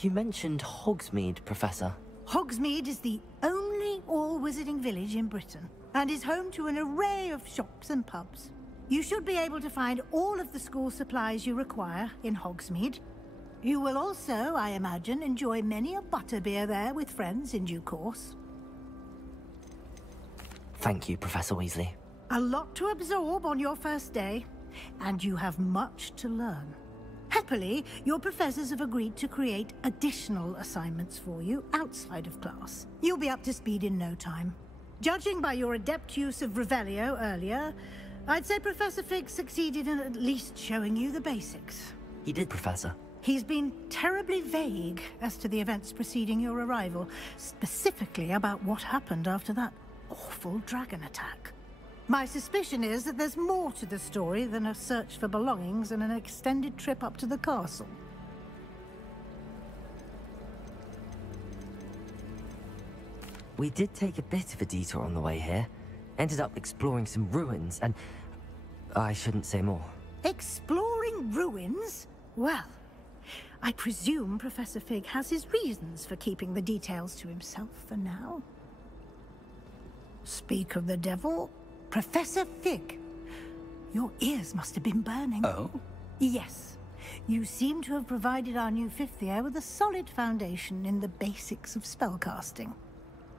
You mentioned Hogsmeade, Professor. Hogsmeade is the only all-wizarding village in Britain, and is home to an array of shops and pubs. You should be able to find all of the school supplies you require in Hogsmeade. You will also, I imagine, enjoy many a butterbeer there with friends in due course. Thank you, Professor Weasley. A lot to absorb on your first day, and you have much to learn. Happily, your professors have agreed to create additional assignments for you outside of class. You'll be up to speed in no time. Judging by your adept use of Revelio earlier, I'd say Professor Fig succeeded in at least showing you the basics. He did, Professor. He's been terribly vague as to the events preceding your arrival, specifically about what happened after that awful dragon attack. My suspicion is that there's more to the story than a search for belongings and an extended trip up to the castle. We did take a bit of a detour on the way here. Ended up exploring some ruins and... I shouldn't say more. Exploring ruins? Well, I presume Professor Fig has his reasons for keeping the details to himself for now. Speak of the devil, Professor Fig. Your ears must have been burning. Oh? Yes. You seem to have provided our new fifth year with a solid foundation in the basics of spellcasting.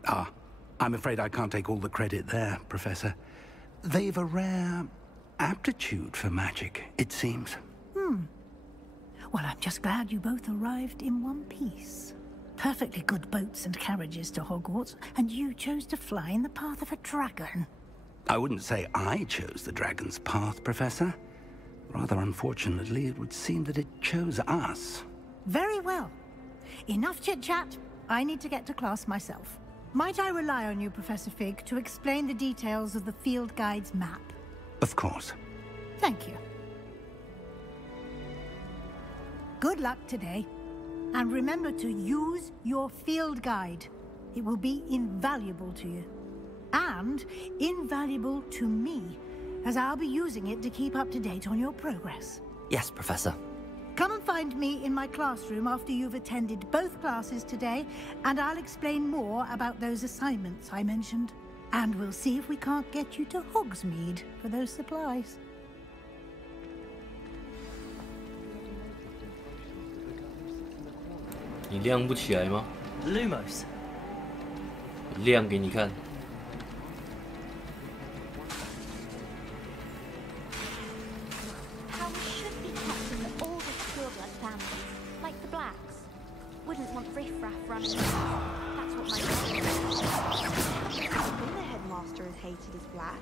Ah, I'm afraid I can't take all the credit there, Professor. They've a rare aptitude for magic, it seems. Well, I'm just glad you both arrived in one piece. Perfectly good boats and carriages to Hogwarts, and you chose to fly in the path of a dragon. I wouldn't say I chose the dragon's path, Professor. Rather unfortunately, it would seem that it chose us. Very well. Enough chit-chat. I need to get to class myself. Might I rely on you, Professor Fig, to explain the details of the field guide's map? Of course. Thank you. Good luck today. And remember to use your field guide. It will be invaluable to you. And invaluable to me, as I'll be using it to keep up to date on your progress. Yes, Professor. Come and find me in my classroom after you've attended both classes today, and I'll explain more about those assignments I mentioned. And we'll see if we can't get you to Hogsmeade for those supplies. 你亮不起来吗？ Lumos. 亮给你看。 Powers should be kept in the oldest pureblood families, like the Blacks. Wouldn't want riffraff running around. That's what my mother said. I've never been a headmaster as hated as Black.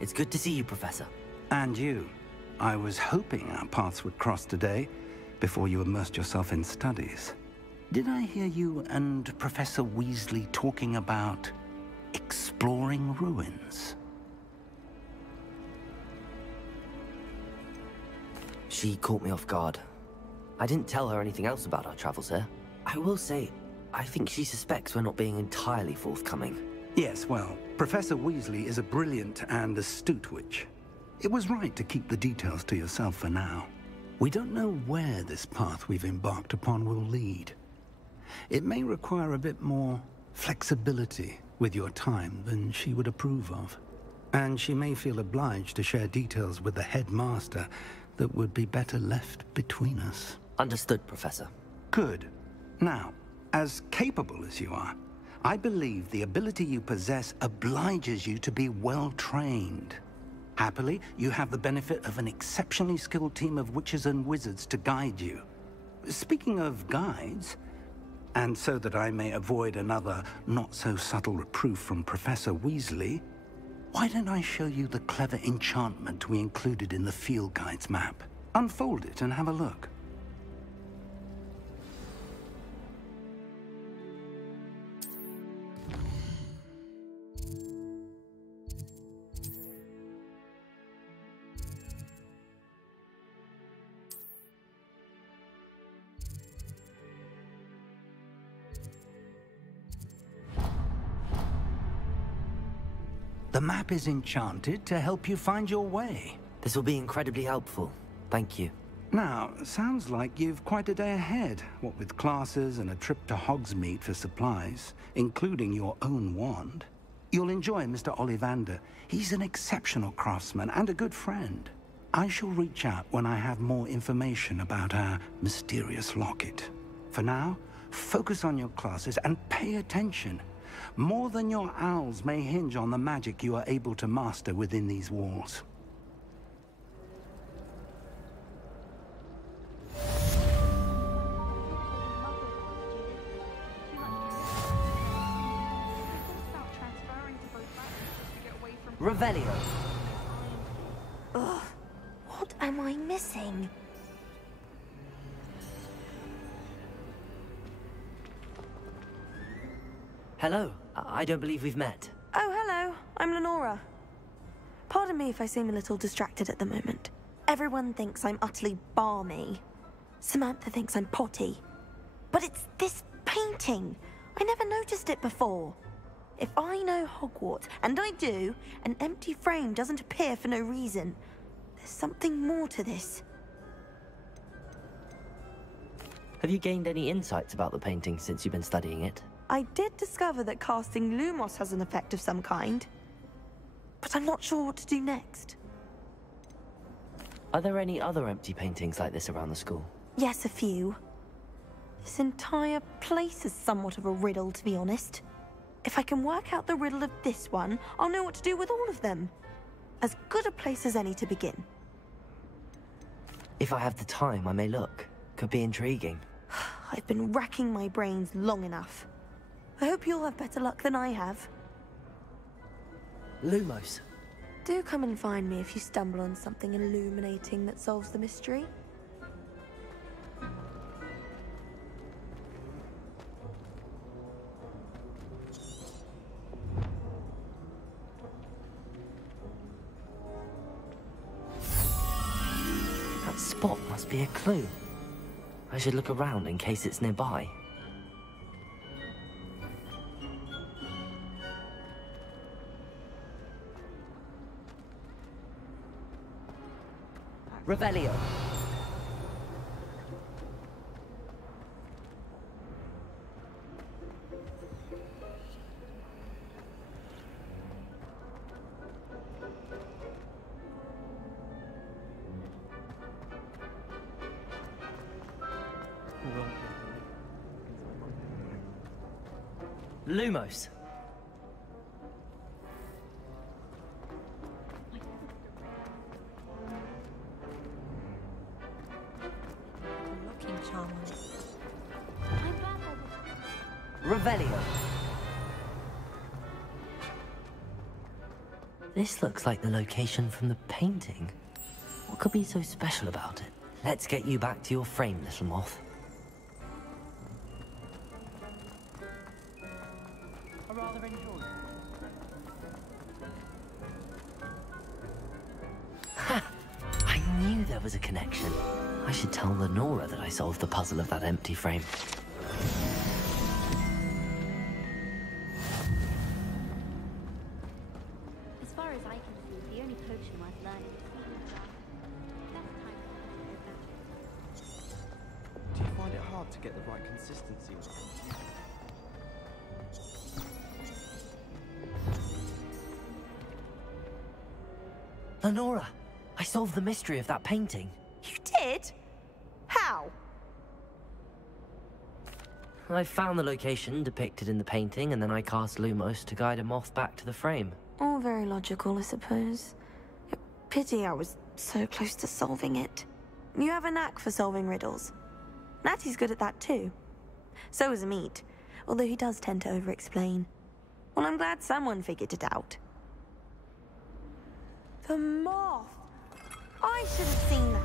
It's good to see you, Professor. And you. I was hoping our paths would cross today, before you immersed yourself in studies. Did I hear you and Professor Weasley talking about exploring ruins? She caught me off guard. I didn't tell her anything else about our travels here. I will say, I think she suspects we're not being entirely forthcoming. Yes, well, Professor Weasley is a brilliant and astute witch. It was right to keep the details to yourself for now. We don't know where this path we've embarked upon will lead. It may require a bit more flexibility with your time than she would approve of. And she may feel obliged to share details with the headmaster that would be better left between us. Understood, Professor. Good. Now, as capable as you are, I believe the ability you possess obliges you to be well-trained. Happily, you have the benefit of an exceptionally skilled team of witches and wizards to guide you. Speaking of guides, and so that I may avoid another not-so-subtle reproof from Professor Weasley, why don't I show you the clever enchantment we included in the field guide's map? Unfold it and have a look. The map is enchanted to help you find your way. This will be incredibly helpful. Thank you. Now, sounds like you've quite a day ahead, what with classes and a trip to Hogsmeade for supplies, including your own wand. You'll enjoy Mr. Ollivander. He's an exceptional craftsman and a good friend. I shall reach out when I have more information about our mysterious locket. For now, focus on your classes and pay attention. More than your owls may hinge on the magic you are able to master within these walls. Revelio. Ugh, what am I missing? Hello. I don't believe we've met. Oh, hello. I'm Lenora. Pardon me if I seem a little distracted at the moment. Everyone thinks I'm utterly balmy. Samantha thinks I'm potty. But it's this painting. I never noticed it before. If I know Hogwarts, and I do, an empty frame doesn't appear for no reason. There's something more to this. Have you gained any insights about the painting since you've been studying it? I did discover that casting Lumos has an effect of some kind. But I'm not sure what to do next. Are there any other empty paintings like this around the school? Yes, a few. This entire place is somewhat of a riddle, to be honest. If I can work out the riddle of this one, I'll know what to do with all of them. As good a place as any to begin. If I have the time, I may look. Could be intriguing. I've been racking my brains long enough. I hope you'll have better luck than I have. Lumos. Do come and find me if you stumble on something illuminating that solves the mystery. That spot must be a clue. I should look around in case it's nearby. Revelio. Lumos. Looking charming. Revelio. This looks like the location from the painting. What could be so special about it? Let's get you back to your frame, little moth. I rather enjoy it. Ha! I knew there was a connection. I should tell Lenora that I solved the puzzle of that empty frame. As far as I can see, the only potion worth learning is healing draft. Best time to Do you find it hard to get the right consistency right? Lenora, I solved the mystery of that painting. You did? How? I found the location depicted in the painting, and then I cast Lumos to guide a moth back to the frame. All very logical, I suppose. Pity I was so close to solving it. You have a knack for solving riddles. Natty's good at that too. So is Amit, although he does tend to over-explain. Well, I'm glad someone figured it out. The moth! I should have seen that.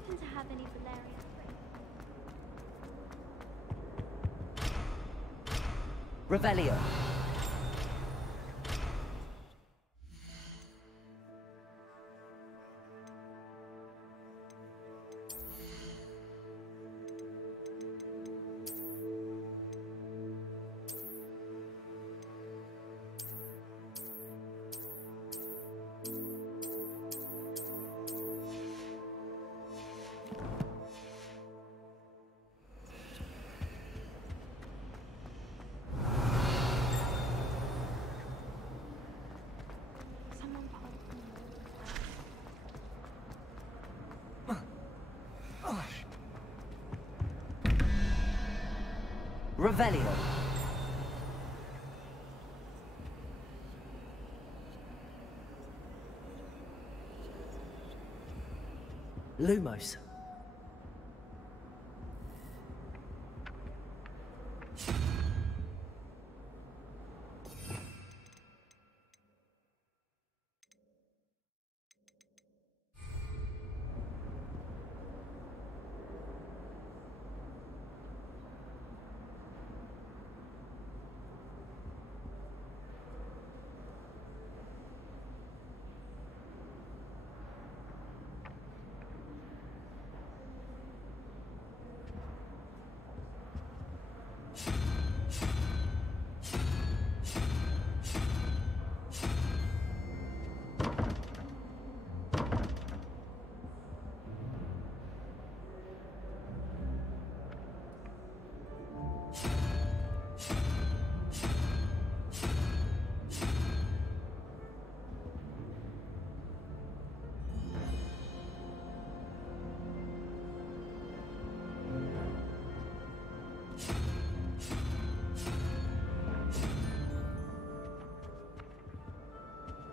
happen to have any valerian? Revelio. Revelio. Lumos.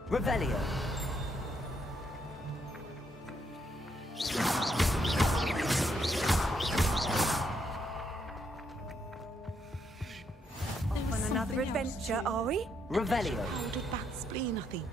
Revelio. Off on another adventure, are we? Revelio. Powdered bat spleen, I think.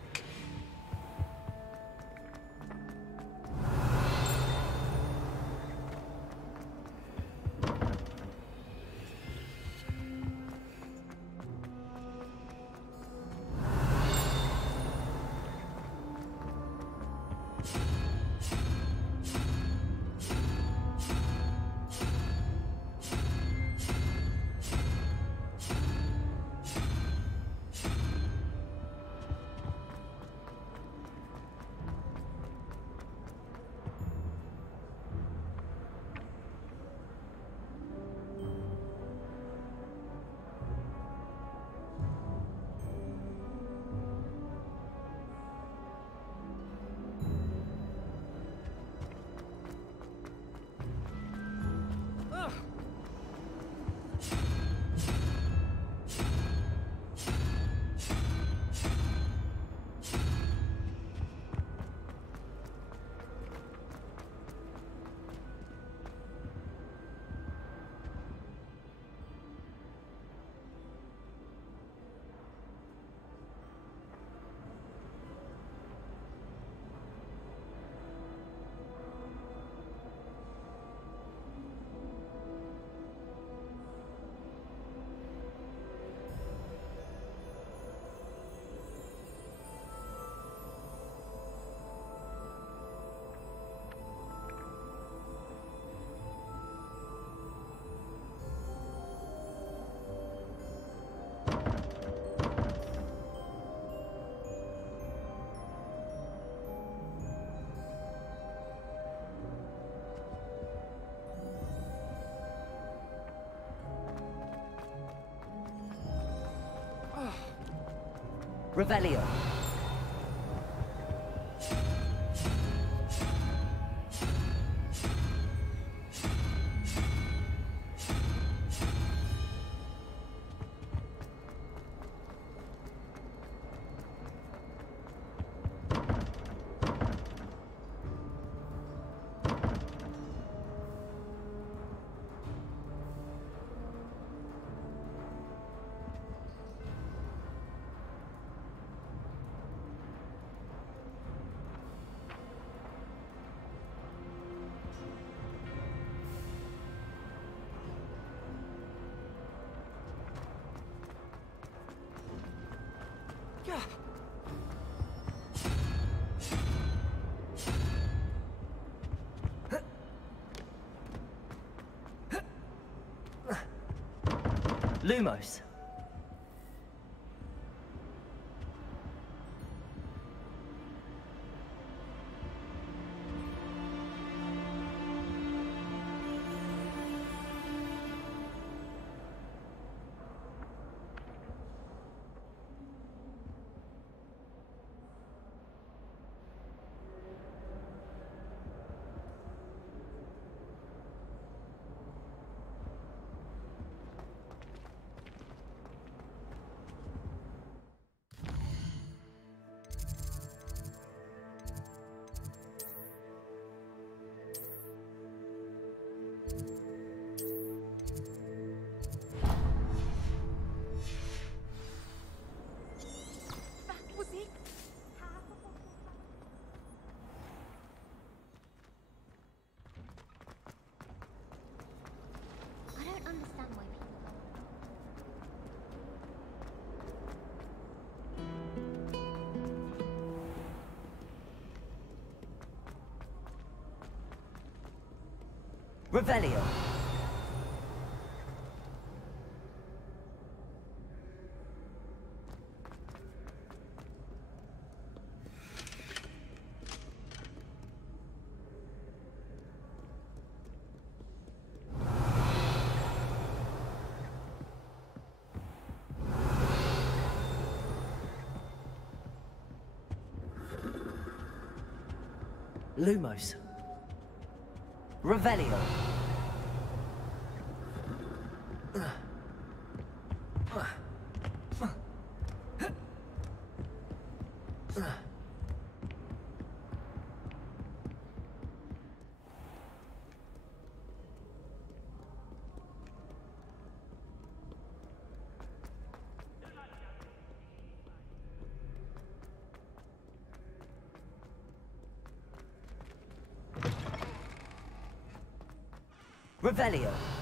Revelio. Lumos. Revelio. Lumos. Revelio. Revelio.